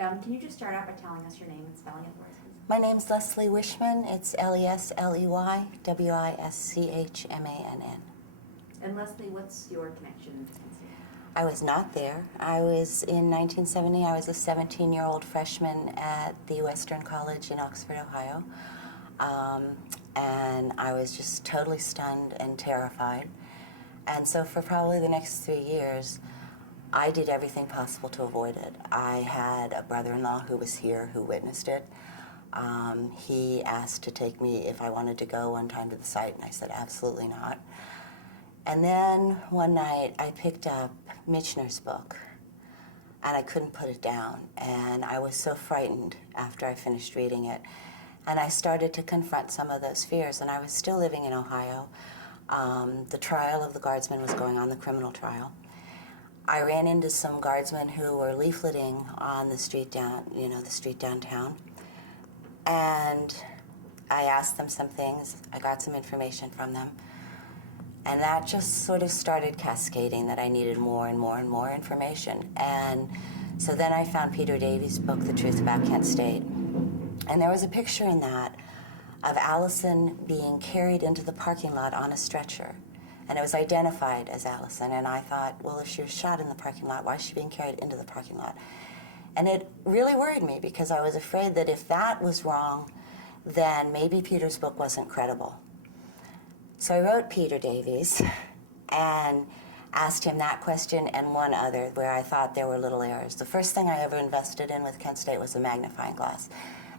Can you just start out by telling us your name and spelling it for us, please? My name's Lesley Wischmann. It's Lesley Wischmann. And Lesley, what's your connection to Kent State? I was not there. I was in 1970. I was a 17-year-old freshman at the Western College in Oxford, Ohio. And I was just totally stunned and terrified. And so for probably the next 3 years, I did everything possible to avoid it. I had a brother-in-law who was here who witnessed it. He asked to take me if I wanted to go one time to the site, and I said absolutely not. And then one night I picked up Michener's book, and I couldn't put it down. And I was so frightened after I finished reading it. And I started to confront some of those fears, and I was still living in Ohio. The trial of the guardsmen was going on, the criminal trial. I ran into some guardsmen who were leafleting on the street the street downtown. And I asked them some things. I got some information from them. And that just sort of started cascading, that I needed more and more and more information. And so then I found Peter Davies' book, The Truth About Kent State. And there was a picture in that of Allison being carried into the parking lot on a stretcher. And it was identified as Allison. And I thought, well, if she was shot in the parking lot, why is she being carried into the parking lot? And it really worried me, because I was afraid that if that was wrong, then maybe Peter's book wasn't credible. So I wrote Peter Davies and asked him that question and one other where I thought there were little errors. The first thing I ever invested in with Kent State was a magnifying glass.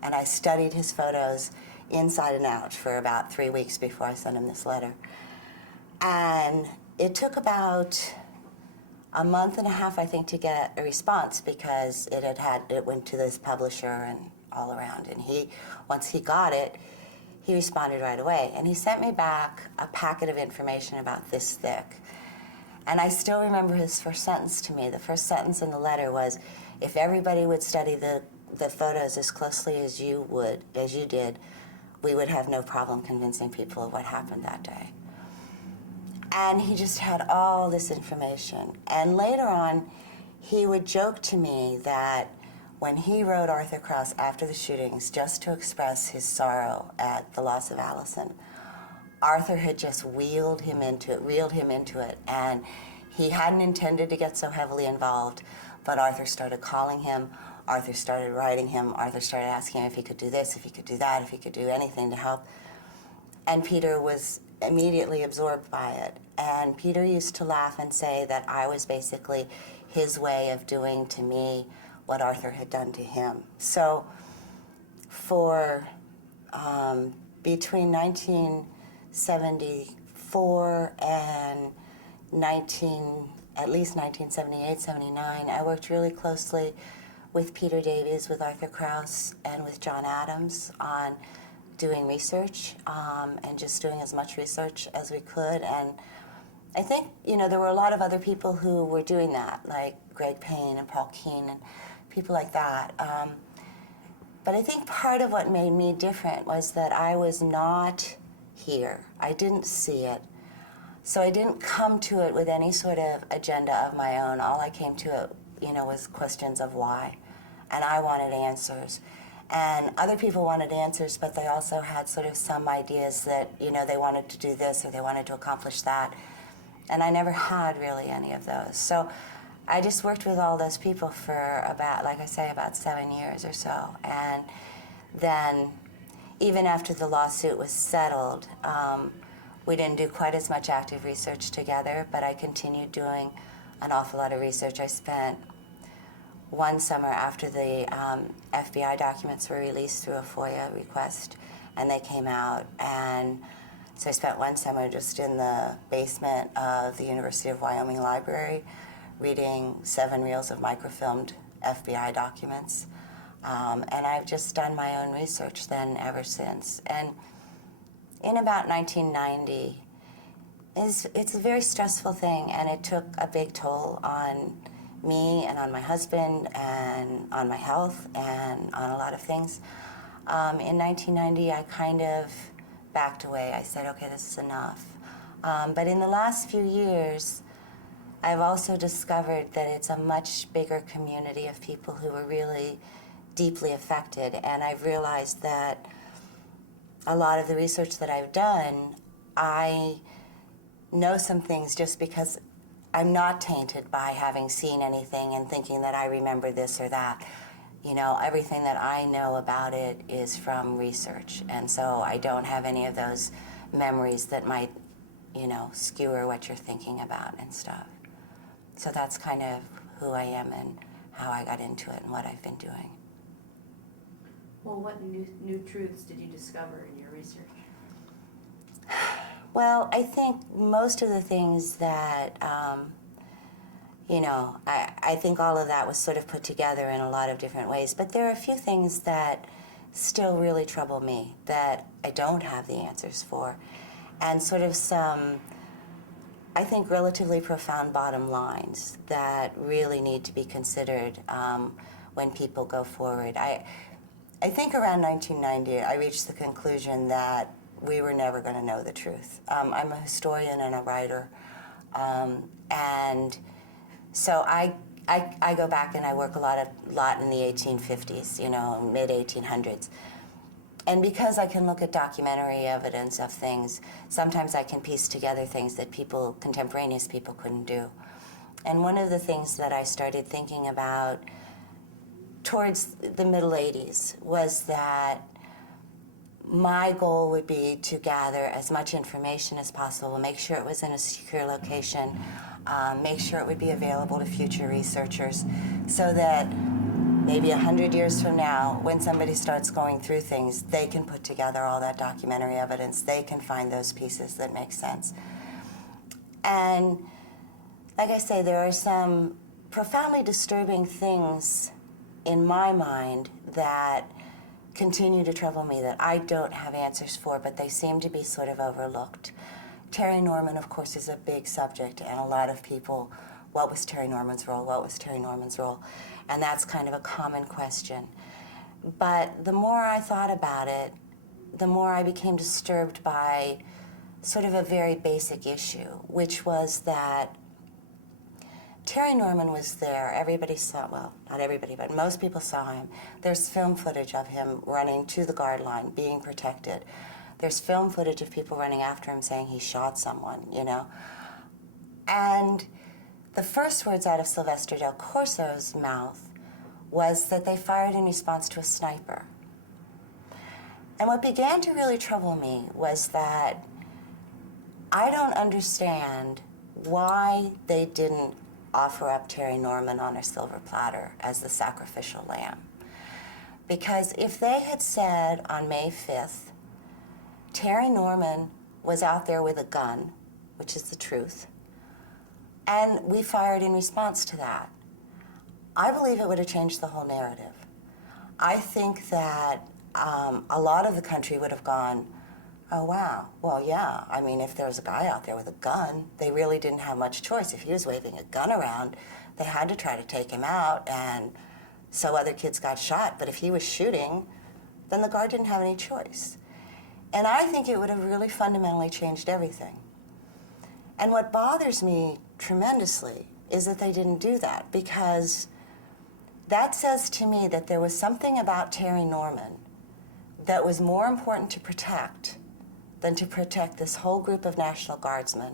And I studied his photos inside and out for about 3 weeks before I sent him this letter. And it took about a month and a half, I think, to get a response, because it went to this publisher and all around. And once he got it, he responded right away. And he sent me back a packet of information about this thick. And I still remember his first sentence to me. The first sentence in the letter was, if everybody would study the photos as closely as you did, we would have no problem convincing people of what happened that day. And he just had all this information. And later on, he would joke to me that when he wrote Arthur Krause after the shootings, just to express his sorrow at the loss of Allison, Arthur had just reeled him into it, and he hadn't intended to get so heavily involved, but Arthur started calling him, Arthur started writing him, Arthur started asking him if he could do this, if he could do that, if he could do anything to help. And Peter was immediately absorbed by it. And Peter used to laugh and say that I was basically his way of doing to me what Arthur had done to him. So for between 1974 and at least 1978, 79, I worked really closely with Peter Davies, with Arthur Krause, and with John Adams on doing research and just doing as much research as we could. And I think, there were a lot of other people who were doing that, like Greg Payne and Paul Keene and people like that. But I think part of what made me different was that I was not here. I didn't see it. So I didn't come to it with any sort of agenda of my own. All I came to it, was questions of why. And I wanted answers. And other people wanted answers, but they also had sort of some ideas that, they wanted to do this or they wanted to accomplish that. And I never had really any of those. So I just worked with all those people for about, like I say, about 7 years or so. And then even after the lawsuit was settled, we didn't do quite as much active research together, but I continued doing an awful lot of research. I spent one summer after the FBI documents were released through a FOIA request, and they came out. And so I spent one summer just in the basement of the University of Wyoming Library reading 7 reels of microfilmed FBI documents. And I've just done my own research then ever since. And in about 1990, it's a very stressful thing, and it took a big toll on me and on my husband and on my health and on a lot of things. In 1990, I kind of backed away. I said, okay, this is enough. But in the last few years, I've also discovered that it's a much bigger community of people who are really deeply affected, and I've realized that a lot of the research that I've done, I know some things just because I'm not tainted by having seen anything and thinking that I remember this or that. You know, everything that I know about it is from research, and so I don't have any of those memories that might, you know, skewer what you're thinking about and stuff. So that's kind of who I am and how I got into it and what I've been doing. Well, what new truths did you discover in your research? Well, I think most of the things that, you know, I think all of that was sort of put together in a lot of different ways, but there are a few things that still really trouble me that I don't have the answers for, and sort of some, I think, relatively profound bottom lines that really need to be considered when people go forward. I think around 1990, I reached the conclusion that we were never going to know the truth. I'm a historian and a writer, and so I go back and I work a lot in the 1850s, you know, mid-1800s. And because I can look at documentary evidence of things, sometimes I can piece together things that contemporaneous people couldn't do. And one of the things that I started thinking about towards the middle 80s was that my goal would be to gather as much information as possible, make sure it was in a secure location, make sure it would be available to future researchers, so that maybe 100 years from now, when somebody starts going through things, they can put together all that documentary evidence, they can find those pieces that make sense. And like I say, there are some profoundly disturbing things in my mind that continue to trouble me that I don't have answers for, but they seem to be sort of overlooked. Terry Norman, of course, is a big subject, and a lot of people, what was Terry Norman's role? What was Terry Norman's role? And that's kind of a common question. But the more I thought about it, the more I became disturbed by sort of a very basic issue, which was that Terry Norman was there. Everybody saw, well, not everybody, but most people saw him. There's film footage of him running to the guard line, being protected. There's film footage of people running after him saying he shot someone, you know. And the first words out of Sylvester Del Corso's mouth was that they fired in response to a sniper. And what began to really trouble me was that I don't understand why they didn't offer up Terry Norman on a silver platter as the sacrificial lamb. Because if they had said on May 5th, Terry Norman was out there with a gun, which is the truth, and we fired in response to that, I believe it would have changed the whole narrative. I think that a lot of the country would have gone, oh, wow, well, yeah, I mean, if there was a guy out there with a gun, they really didn't have much choice. If he was waving a gun around, they had to try to take him out, and so other kids got shot. But if he was shooting, then the guard didn't have any choice. And I think it would have really fundamentally changed everything. And what bothers me tremendously is that they didn't do that, because that says to me that there was something about Terry Norman that was more important to protect than to protect this whole group of National Guardsmen,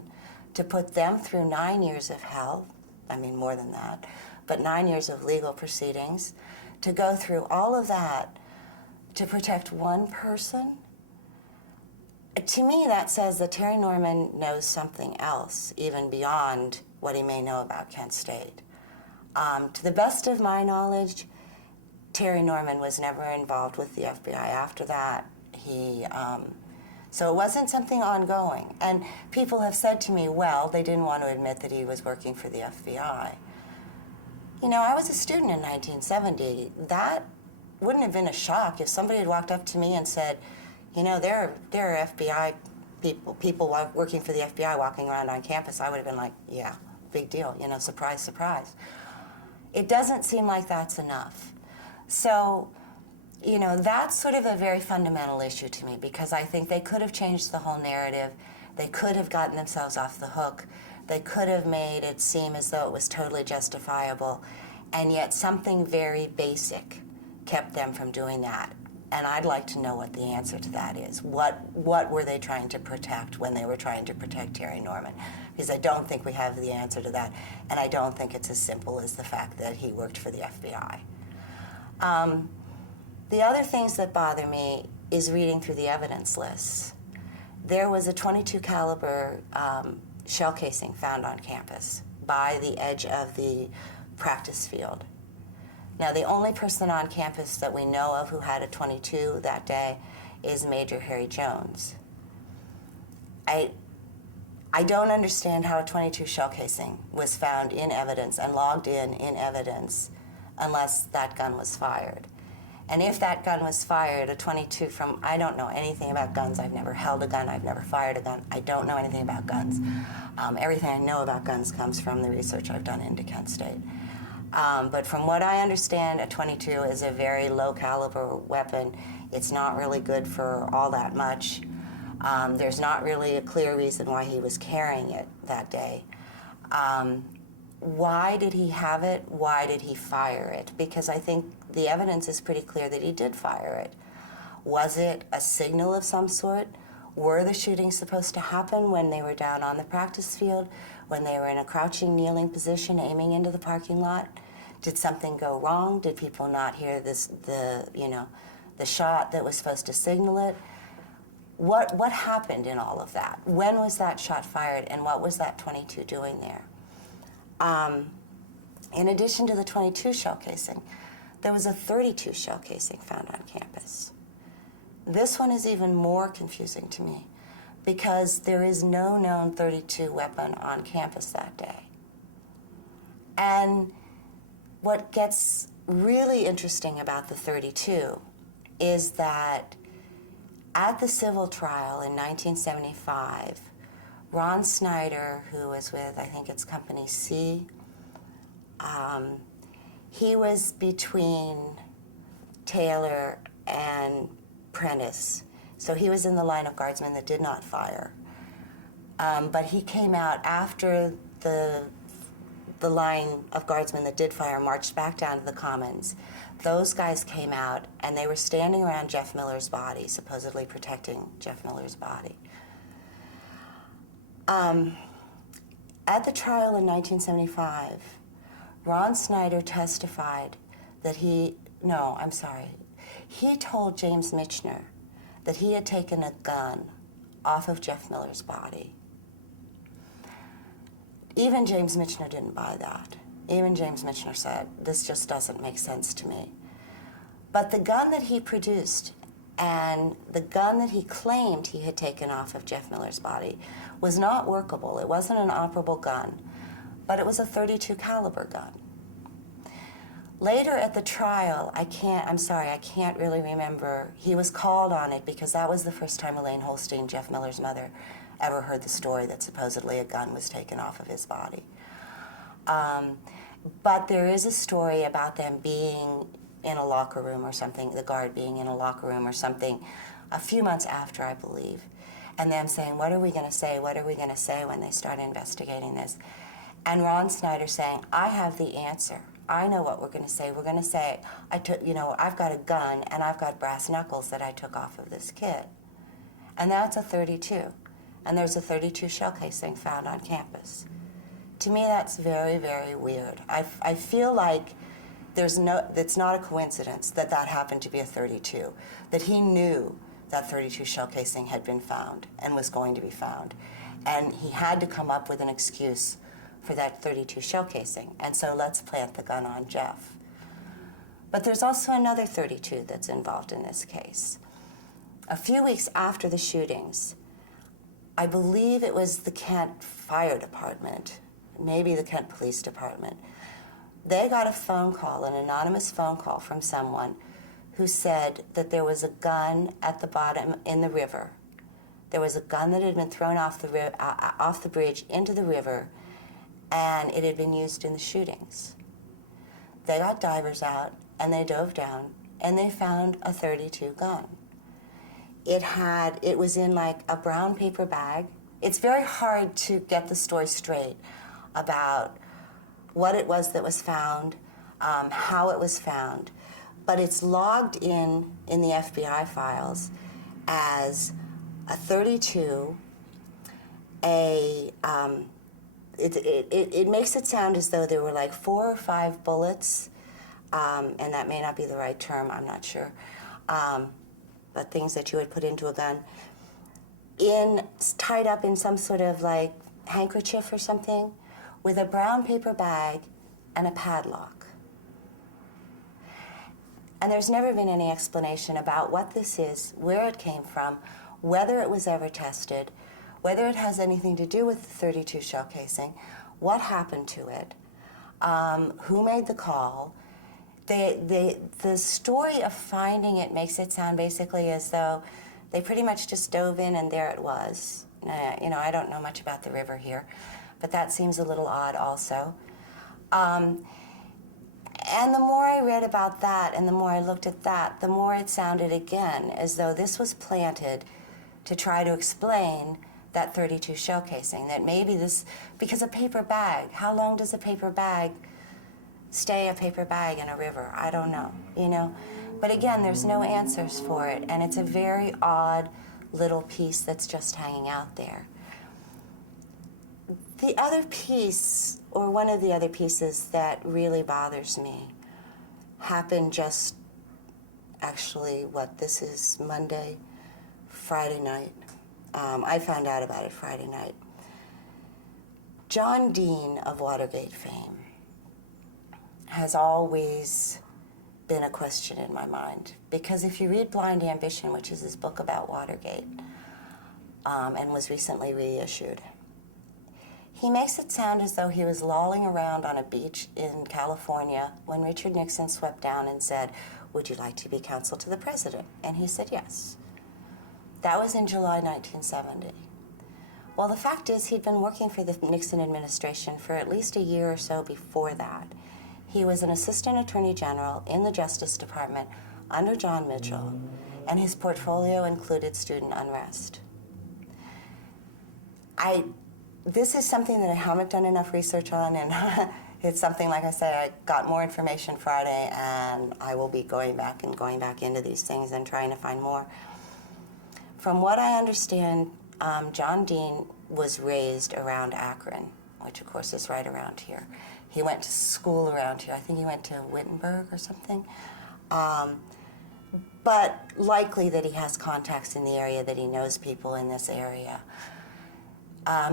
to put them through 9 years of hell, I mean more than that, but 9 years of legal proceedings, to go through all of that to protect one person. To me, that says that Terry Norman knows something else, even beyond what he may know about Kent State. To the best of my knowledge, Terry Norman was never involved with the FBI after that. So it wasn't something ongoing. And people have said to me, well, they didn't want to admit that he was working for the FBI. You know, I was a student in 1970. That wouldn't have been a shock if somebody had walked up to me and said, you know, there are FBI people working for the FBI walking around on campus. I would have been like, yeah, big deal, you know, surprise, surprise. It doesn't seem like that's enough. So, you know, that's sort of a very fundamental issue to me, because I think they could have changed the whole narrative. They could have gotten themselves off the hook. They could have made it seem as though it was totally justifiable, and yet something very basic kept them from doing that. And I'd like to know what the answer to that is. What were they trying to protect when they were trying to protect Terry Norman? Because I don't think we have the answer to that, and I don't think it's as simple as the fact that he worked for the FBI. The other things that bother me is reading through the evidence lists. There was a .22 caliber shell casing found on campus by the edge of the practice field. Now, the only person on campus that we know of who had a .22 that day is Major Harry Jones. I don't understand how a .22 shell casing was found in evidence and logged in evidence unless that gun was fired. And if that gun was fired, a .22 from, I don't know anything about guns. I've never held a gun. I've never fired a gun. I don't know anything about guns. Everything I know about guns comes from the research I've done into Kent State. But from what I understand, a .22 is a very low caliber weapon. It's not really good for all that much. There's not really a clear reason why he was carrying it that day. Why did he have it? Why did he fire it? Because I think the evidence is pretty clear that he did fire it. Was it a signal of some sort? Were the shootings supposed to happen when they were down on the practice field, when they were in a crouching, kneeling position, aiming into the parking lot? Did something go wrong? Did people not hear the shot that was supposed to signal it? What happened in all of that? When was that shot fired, and what was that .22 doing there? In addition to the .22 shell casing, there was a .32 shell casing found on campus. This one is even more confusing to me because there is no known .32 weapon on campus that day. And what gets really interesting about the .32 is that at the civil trial in 1975, Ron Snyder, who was with, I think it's Company C, he was between Taylor and Prentice. So he was in the line of guardsmen that did not fire. But he came out after the line of guardsmen that did fire marched back down to the Commons. Those guys came out, and they were standing around Jeff Miller's body, supposedly protecting Jeff Miller's body. At the trial in 1975, Ron Snyder testified that he told James Michener that he had taken a gun off of Jeff Miller's body. Even James Michener didn't buy that. Even James Michener said, this just doesn't make sense to me. But the gun that he produced and the gun that he claimed he had taken off of Jeff Miller's body was not workable. It wasn't an operable gun, but it was a .32 caliber gun. Later at the trial, I can't really remember. He was called on it because that was the first time Elaine Holstein, Jeff Miller's mother, ever heard the story that supposedly a gun was taken off of his body. But there is a story about them being in a locker room or something, the guard being in a locker room or something, a few months after, I believe, and them saying, what are we going to say? What are we going to say when they start investigating this? And Ron Snyder saying, I have the answer. I know what we're going to say. We're going to say, I've got a gun and I've got brass knuckles that I took off of this kid. And that's a .32. And there's a .32 shell casing found on campus. To me, that's very, very weird. I feel like it's not a coincidence that that happened to be a .32, that he knew that .32 shell casing had been found and was going to be found. And he had to come up with an excuse for that .32 shell casing. And so let's plant the gun on Jeff. But there's also another .32 that's involved in this case. A few weeks after the shootings, I believe it was the Kent Fire Department, maybe the Kent Police Department. They got a phone call, an anonymous phone call from someone who said that there was a gun at the bottom in the river. There was a gun that had been thrown off the bridge into the river, and it had been used in the shootings. They got divers out, and they dove down, and they found a .32 gun. It was in like a brown paper bag it's very hard to get the story straight about what it was that was found, how it was found, but it's logged in the FBI files as a 32, it makes it sound as though there were like 4 or 5 bullets, and that may not be the right term, I'm not sure, but things that you would put into a gun, tied up in some sort of like handkerchief or something, with a brown paper bag and a padlock. And there's never been any explanation about what this is, where it came from, whether it was ever tested, whether it has anything to do with the 32 shell casing, what happened to it, who made the call. The story of finding it makes it sound basically as though they pretty much just dove in and there it was. You know, I don't know much about the river here, but that seems a little odd also. And the more I read about that and the more I looked at that, the more it sounded again as though this was planted to try to explain that 32 shell casing, that maybe this, because a paper bag, how long does a paper bag stay a paper bag in a river? I don't know, you know? But again, there's no answers for it, and it's a very odd little piece that's just hanging out there. The other piece, or one of the other pieces that really bothers me, happened just, actually, this is Monday, Friday night. I found out about it Friday night. John Dean of Watergate fame has always been a question in my mind, because if you read Blind Ambition, which is his book about Watergate, and was recently reissued, he makes it sound as though he was lolling around on a beach in California when Richard Nixon swept down and said, "Would you like to be counsel to the president?" And he said yes. That was in July 1970. Well, the fact is he'd been working for the Nixon administration for at least a year or so before that. He was an assistant attorney general in the Justice Department under John Mitchell, and his portfolio included student unrest. This is something that I haven't done enough research on, and it's something, like I say, I got more information Friday, and I will be going back into these things and trying to find more. From what I understand, John Dean was raised around Akron, which of course is right around here. He went to school around here. I think he went to Wittenberg or something. But likely that he has contacts in the area, that he knows people in this area.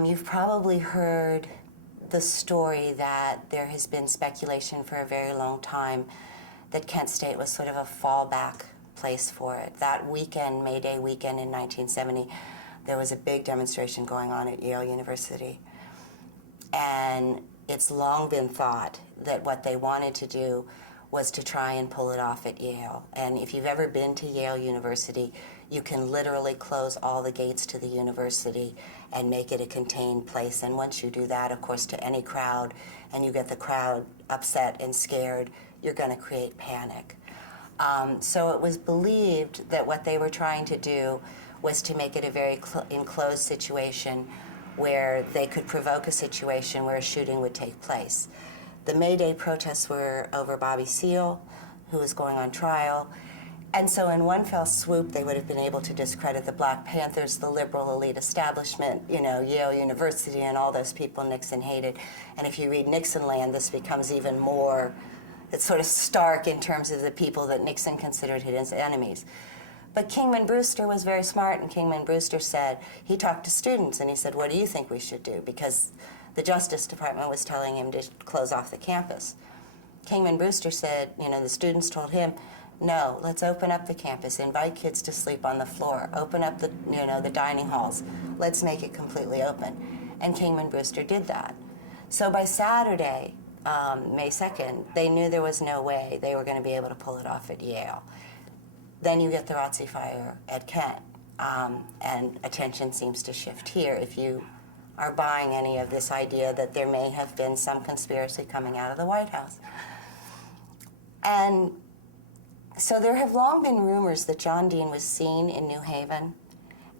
You've probably heard the story that there has been speculation for a very long time that Kent State was sort of a fallback place for it. That weekend, May Day weekend in 1970, there was a big demonstration going on at Yale University. And it's long been thought that what they wanted to do was to try and pull it off at Yale. And if you've ever been to Yale University, you can literally close all the gates to the university and make it a contained place. And once you do that, of course, to any crowd, and you get the crowd upset and scared, you're going to create panic. So it was believed that what they were trying to do was to make it a very enclosed situation where they could provoke a situation where a shooting would take place. The May Day protests were over Bobby Seale, who was going on trial. And so in one fell swoop, they would have been able to discredit the Black Panthers, the liberal elite establishment, you know, Yale University and all those people Nixon hated. And if you read Nixonland, this becomes even more, it's sort of stark in terms of the people that Nixon considered his enemies. But Kingman Brewster was very smart, and Kingman Brewster said, he talked to students and he said, "What do you think we should do?" Because the Justice Department was telling him to close off the campus. Kingman Brewster said, you know, the students told him, "No, let's open up the campus, invite kids to sleep on the floor, open up the, you know, the dining halls, let's make it completely open." And Kingman Brewster did that. So by Saturday, May 2nd, they knew there was no way they were going to be able to pull it off at Yale. Then you get the ROTC fire at Kent, and attention seems to shift here if you are buying any of this idea that there may have been some conspiracy coming out of the White House. And so there have long been rumors that John Dean was seen in New Haven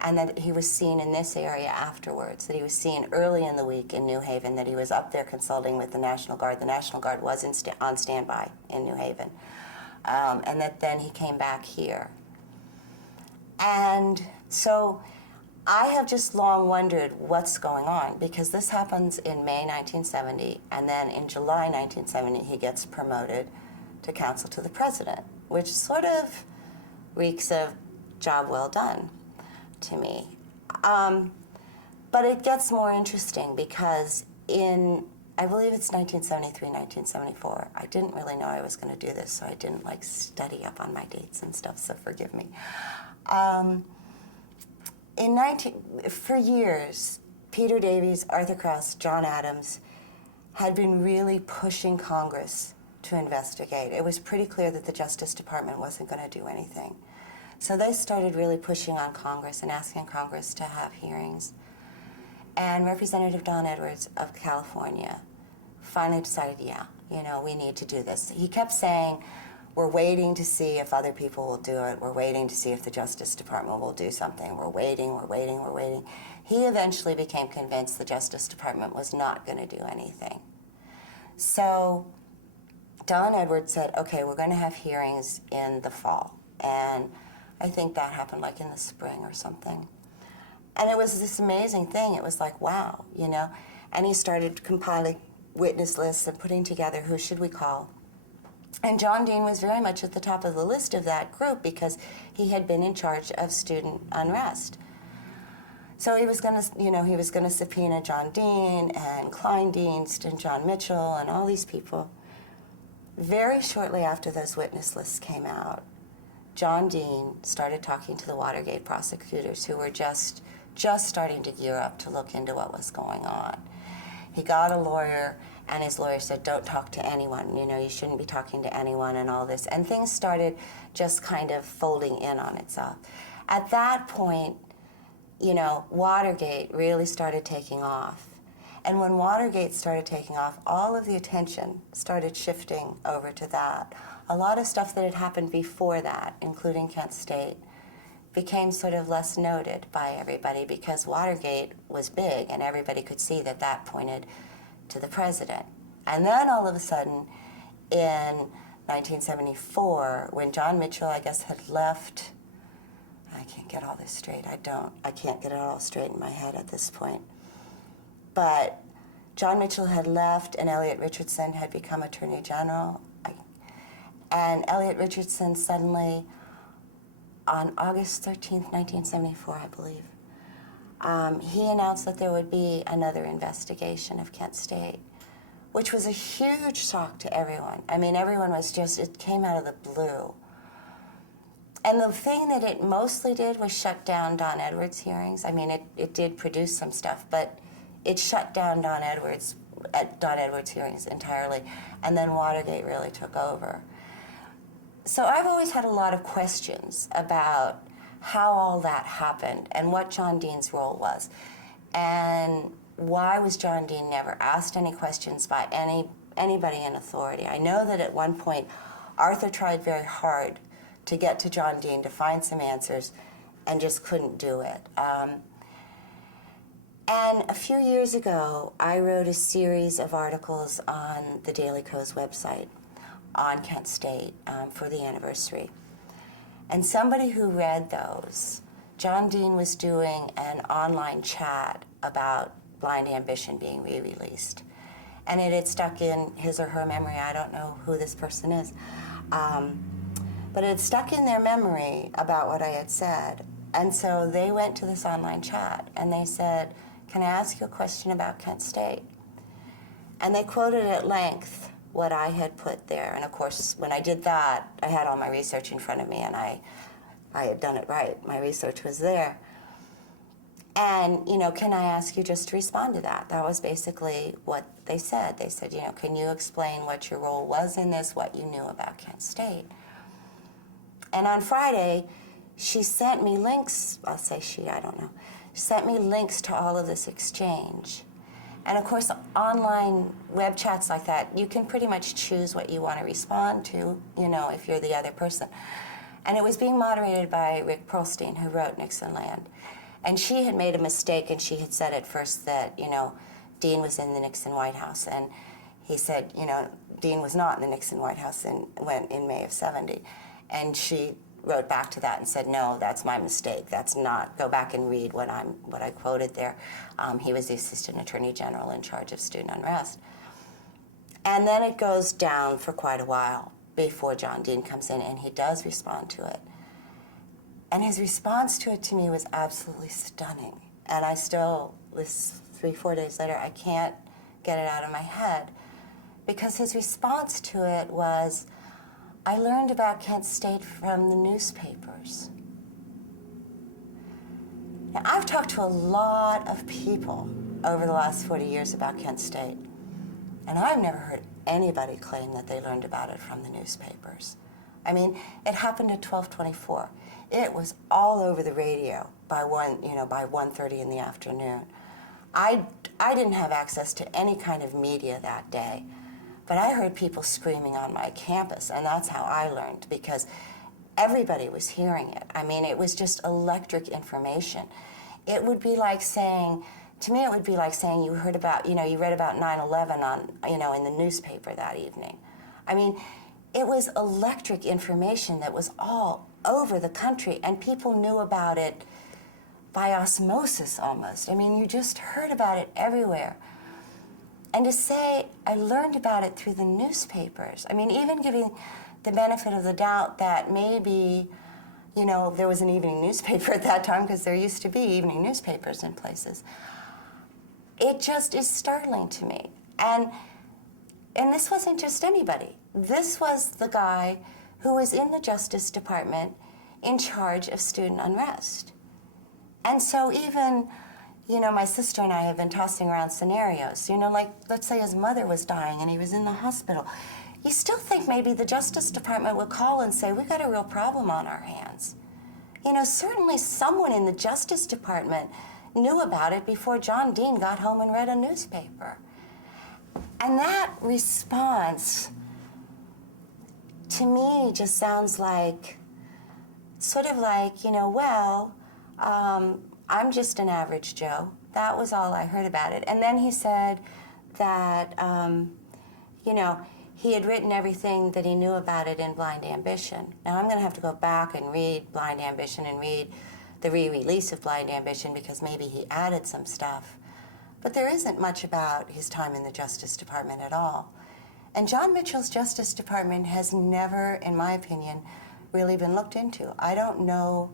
and that he was seen in this area afterwards, that he was seen early in the week in New Haven, that he was up there consulting with the National Guard. The National Guard was on standby in New Haven, and that then he came back here. And so I have just long wondered what's going on, because this happens in May 1970, and then in July 1970 he gets promoted to counsel to the president, which sort of reeks of job well done to me. But it gets more interesting because in, I believe it's 1973, 1974, I didn't really know I was going to do this, so I didn't like study up on my dates and stuff, so forgive me. For years, Peter Davies, Arthur Krause, John Adams had been really pushing Congress to investigate. It was pretty clear that the Justice Department wasn't going to do anything. So they started really pushing on Congress and asking Congress to have hearings. And Representative Don Edwards of California finally decided, yeah, you know, we need to do this. He kept saying, we're waiting to see if other people will do it. We're waiting to see if the Justice Department will do something. We're waiting, we're waiting, we're waiting. He eventually became convinced the Justice Department was not going to do anything. So Don Edwards said, okay, we're going to have hearings in the fall. And I think that happened like in the spring or something. And it was this amazing thing. It was like, wow, you know. And he started compiling witness lists and putting together who should we call. And John Dean was very much at the top of the list of that group because he had been in charge of student unrest. So he was going to, you know, he was going to subpoena John Dean and Klein Dienst and John Mitchell and all these people. Very shortly after those witness lists came out, John Dean started talking to the Watergate prosecutors who were just starting to gear up to look into what was going on. He got a lawyer, and his lawyer said, don't talk to anyone. You know, you shouldn't be talking to anyone and all this. And things started just kind of folding in on itself. At that point, you know, Watergate really started taking off. And when Watergate started taking off, all of the attention started shifting over to that. A lot of stuff that had happened before that, including Kent State, became sort of less noted by everybody because Watergate was big and everybody could see that that pointed to the president. And then all of a sudden, in 1974, when John Mitchell, I guess, had left, I can't get all this straight, I can't get it all straight in my head at this point. But John Mitchell had left and Elliot Richardson had become Attorney General. And Elliot Richardson suddenly, on August 13th, 1974, I believe, he announced that there would be another investigation of Kent State, which was a huge shock to everyone. I mean, everyone was just, it came out of the blue. And the thing that it mostly did was shut down Don Edwards' hearings. I mean, it did produce some stuff, but it shut down Don Edwards' hearings entirely, and then Watergate really took over. So I've always had a lot of questions about how all that happened and what John Dean's role was. And why was John Dean never asked any questions by anybody in authority? I know that at one point, Arthur tried very hard to get to John Dean to find some answers and just couldn't do it. And a few years ago, I wrote a series of articles on the Daily Kos website on Kent State for the anniversary. And somebody who read those, John Dean was doing an online chat about Blind Ambition being re-released. And it had stuck in his or her memory. I don't know who this person is. But it had stuck in their memory about what I had said. And so they went to this online chat and they said, can I ask you a question about Kent State? And they quoted at length what I had put there. And of course, when I did that, I had all my research in front of me and I had done it right. My research was there. And, you know, can I ask you just to respond to that? That was basically what they said. They said, you know, can you explain what your role was in this, what you knew about Kent State? And on Friday, she sent me links, I'll say she, I don't know, she sent me links to all of this exchange. And of course, online web chats like that, you can pretty much choose what you want to respond to, you know, if you're the other person. And it was being moderated by Rick Perlstein, who wrote Nixon Land. And she had made a mistake, and she had said at first that, Dean was in the Nixon White House. And he said, Dean was not in the Nixon White House in May of 70. And she wrote back to that and said, no, that's my mistake. That's not, go back and read what I quoted there. He was the Assistant Attorney General in charge of student unrest. And then it goes down for quite a while before John Dean comes in, and he does respond to it. And his response to it to me was absolutely stunning. And I still, 3-4 days later, I can't get it out of my head. Because his response to it was, I learned about Kent State from the newspapers. Now, I've talked to a lot of people over the last 40 years about Kent State, and I've never heard anybody claim that they learned about it from the newspapers. I mean, it happened at 12:24. It was all over the radio by 1:30 in the afternoon. I didn't have access to any kind of media that day, but I heard people screaming on my campus, and that's how I learned, because everybody was hearing it. I mean, it was just electric information. It would be like saying, to me, it would be like saying you heard about, you read about 9/11 on, in the newspaper that evening. I mean, it was electric information that was all over the country, and people knew about it by osmosis almost. I mean, you just heard about it everywhere. And to say, I learned about it through the newspapers, I mean, even giving the benefit of the doubt that maybe, there was an evening newspaper at that time, because there used to be evening newspapers in places. It just is startling to me. And this wasn't just anybody. This was the guy who was in the Justice Department in charge of student unrest. And so even, my sister and I have been tossing around scenarios, like, let's say his mother was dying and he was in the hospital. You still think maybe the Justice Department would call and say, we got a real problem on our hands. Certainly someone in the Justice Department knew about it before John Dean got home and read a newspaper. And that response, to me, just sounds like, sort of like, I'm just an average Joe. That was all I heard about it. And then he said that, he had written everything that he knew about it in Blind Ambition. Now, I'm going to have to go back and read Blind Ambition and read the re-release of Blind Ambition, because maybe he added some stuff. But there isn't much about his time in the Justice Department at all. And John Mitchell's Justice Department has never, in my opinion, really been looked into. I don't know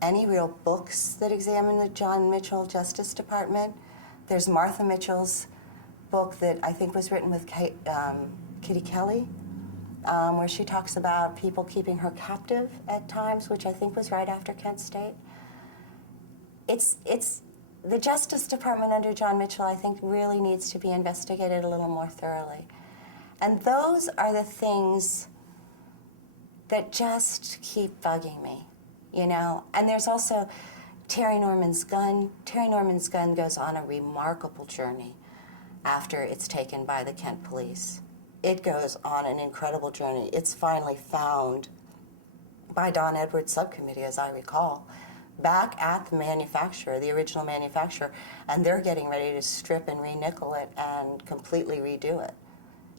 any real books that examine the John Mitchell Justice Department. There's Martha Mitchell's book that I think was written with Kitty Kelly, where she talks about people keeping her captive at times, which I think was right after Kent State. It's the Justice Department under John Mitchell, I think, really needs to be investigated a little more thoroughly. And those are the things that just keep bugging me, And there's also Terry Norman's gun. Terry Norman's gun goes on a remarkable journey after it's taken by the Kent police. It goes on an incredible journey. It's finally found by Don Edwards' subcommittee, as I recall, back at the manufacturer, the original manufacturer, and they're getting ready to strip and re-nickel it and completely redo it.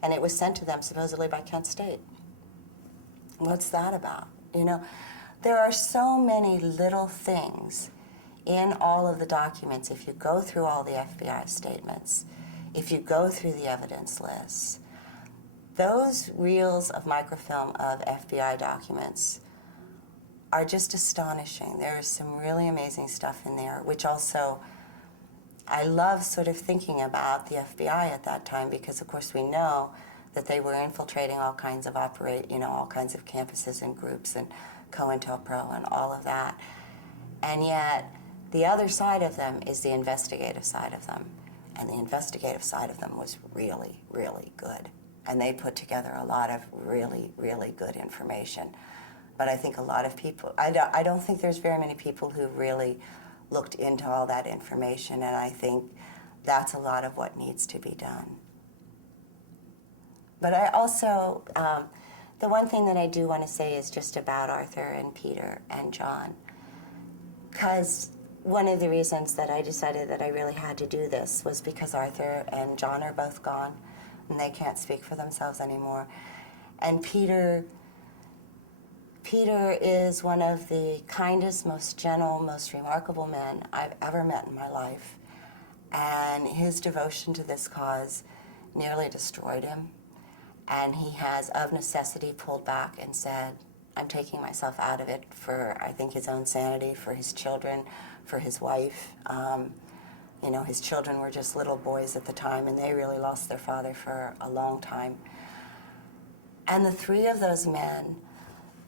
And it was sent to them supposedly by Kent State. What's that about? There are so many little things in all of the documents. If you go through all the FBI statements, if you go through the evidence lists, those reels of microfilm of FBI documents are just astonishing. There is some really amazing stuff in there, which also I love sort of thinking about the FBI at that time, because of course we know that they were infiltrating all kinds of all kinds of campuses and groups and COINTELPRO and all of that. And yet the other side of them is the investigative side of them. And the investigative side of them was really, really good. And they put together a lot of really, really good information. But I think a lot of people, I don't think there's very many people who really looked into all that information, and I think that's a lot of what needs to be done. But I also, the one thing that I do want to say is just about Arthur and Peter and John, because one of the reasons that I decided that I really had to do this was because Arthur and John are both gone, and they can't speak for themselves anymore. And Peter is one of the kindest, most gentle, most remarkable men I've ever met in my life. And his devotion to this cause nearly destroyed him. And he has, of necessity, pulled back and said, I'm taking myself out of it for, I think, his own sanity, for his children, for his wife. You know, his children were just little boys at the time, and they really lost their father for a long time. And the three of those men,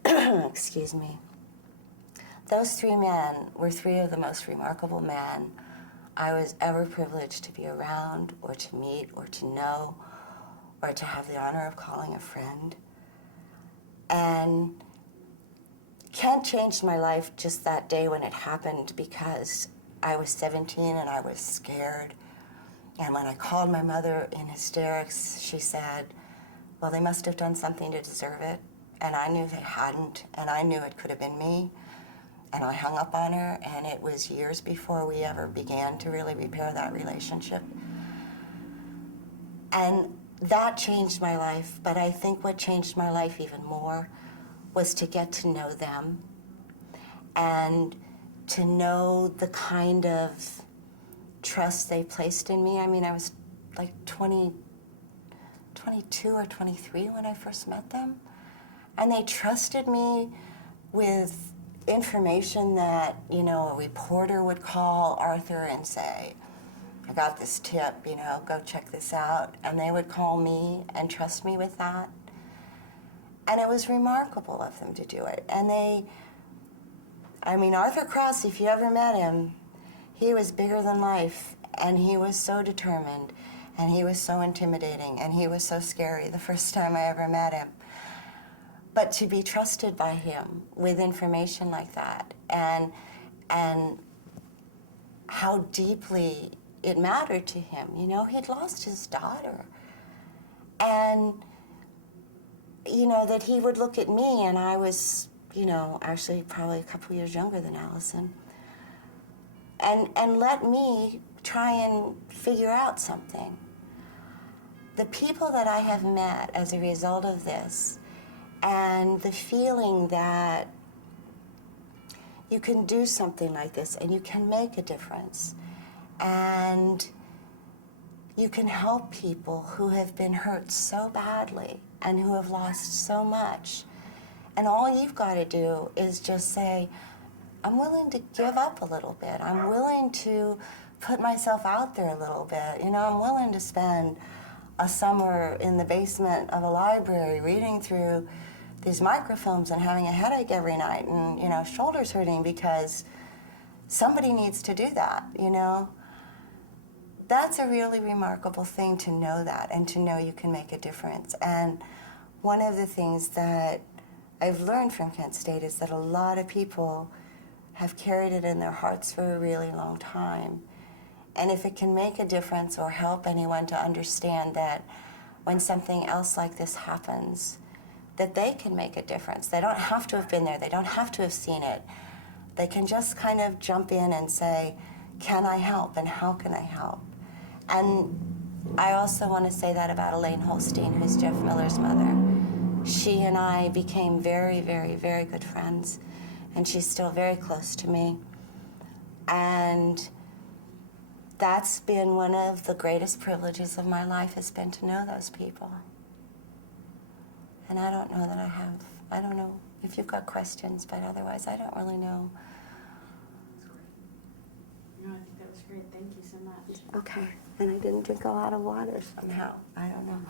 excuse me, those three men were three of the most remarkable men I was ever privileged to be around, or to meet, or to know, or to have the honor of calling a friend. And Kent changed my life just that day when it happened, because I was 17 and I was scared. And when I called my mother in hysterics, she said, well, they must have done something to deserve it. And I knew they hadn't, and I knew it could have been me. And I hung up on her, and it was years before we ever began to really repair that relationship. And that changed my life, but I think what changed my life even more was to get to know them and to know the kind of trust they placed in me. I mean, I was like 22 or 23 when I first met them, and they trusted me with information that, you know, a reporter would call Arthur and say, I got this tip, you know, go check this out. And they would call me and trust me with that. And it was remarkable of them to do it. And I mean, Arthur Krause, if you ever met him, he was bigger than life, and he was so determined, and he was so intimidating, and he was so scary the first time I ever met him. But to be trusted by him with information like that, and how deeply it mattered to him. You know, he'd lost his daughter. And, you know, that he would look at me, and I was, you know, actually probably a couple years younger than Allison, and let me try and figure out something. The people that I have met as a result of this, and the feeling that you can do something like this and you can make a difference, and you can help people who have been hurt so badly and who have lost so much. And all you've got to do is just say, I'm willing to give up a little bit. I'm willing to put myself out there a little bit. You know, I'm willing to spend a summer in the basement of a library reading through these microfilms and having a headache every night and, you know, shoulders hurting because somebody needs to do that, you know. That's a really remarkable thing, to know that and to know you can make a difference. And one of the things that I've learned from Kent State is that a lot of people have carried it in their hearts for a really long time. And if it can make a difference or help anyone to understand that when something else like this happens, that they can make a difference. They don't have to have been there. They don't have to have seen it. They can just kind of jump in and say, can I help, and how can I help? And I also want to say that about Elaine Holstein, who's Jeff Miller's mother. She and I became very, very, very good friends, and she's still very close to me. And that's been one of the greatest privileges of my life, has been to know those people. And I don't know that I don't know if you've got questions, but otherwise I don't really know. No, I think that was great. Thank you so much. Okay, and I didn't drink a lot of water somehow. I don't know.